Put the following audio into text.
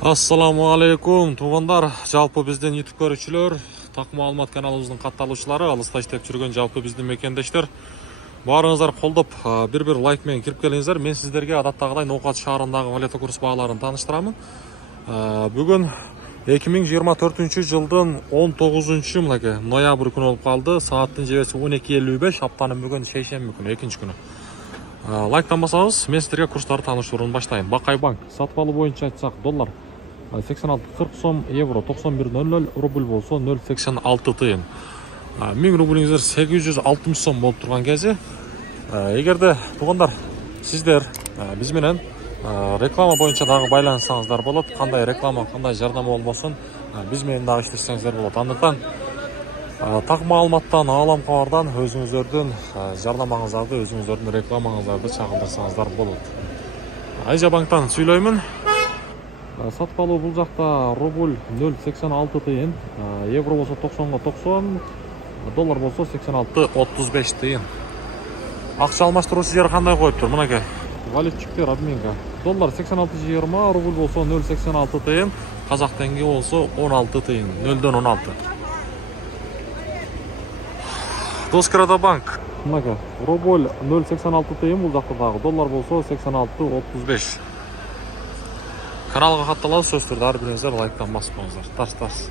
Ассаламу алейкум, туғандар. Жалпы бізден YouTube көрүүчүлөр, так маалымат каналыбыздын катталуучулары, алыста иштеп жүргөн жалпы биздин мекендештер. Баарыңыздар колдоп, бир лайк менен кирип келиңиздер. Мен сиздерге адаттагыдай Ноокат шаарындагы валюта курс бааларын тааныштырамын. Бүгүн 2024 жылдын 19 мынакей ноябрь күнү болуп калды. Сааттын жебеси 12:55, аптанын бүгүн шейшемби күнү, экинчи күнү. Лайктанбасаңыз, мен сіздерге курстарды таныштырууну баштайын. Бакай банк сатып алуу боюнча айтсак, доллар 86.40 сом, евро 91.00, рубль болсо 0.86 тыйын. 1000 рублиңиздер 860 сом болуп турган кези. Эгерде туугандар сиздер биз менен реклама боюнча дагы байланышсаңыздар болот. Кандай реклама, кандай жардама болбосун, биз менен дагы иштесеңиздер болот. Андыктан так маалыматтан, аалам кабардан өзүңүздөрдүн жардамыңыздарды, өзүңүздөрдүн рекламаңыздарды чагылдырсаңыздар болот. Айжа банктан сүйлөймүн. Сатып алуу бул жакта рубль 0.86 тыйын, евро болсо 90.90, доллар болсо 86.35 тыйын. Акча алмаштыруучу жер кандай коюптур? Мынакей валютчиктер обменга. Доллар 86.20, рубль болсо 0.86 тыйын, казак теңге болсо 16 тыйын, 0дон 16. Доскрада банк. Мынакей рубль 0.86 тыйын, бул жакта дагы доллар болсо 86.35. Каналга катталалы сөздөрдү ар бириңиздер лайктан басып коюңуздар. Тарс.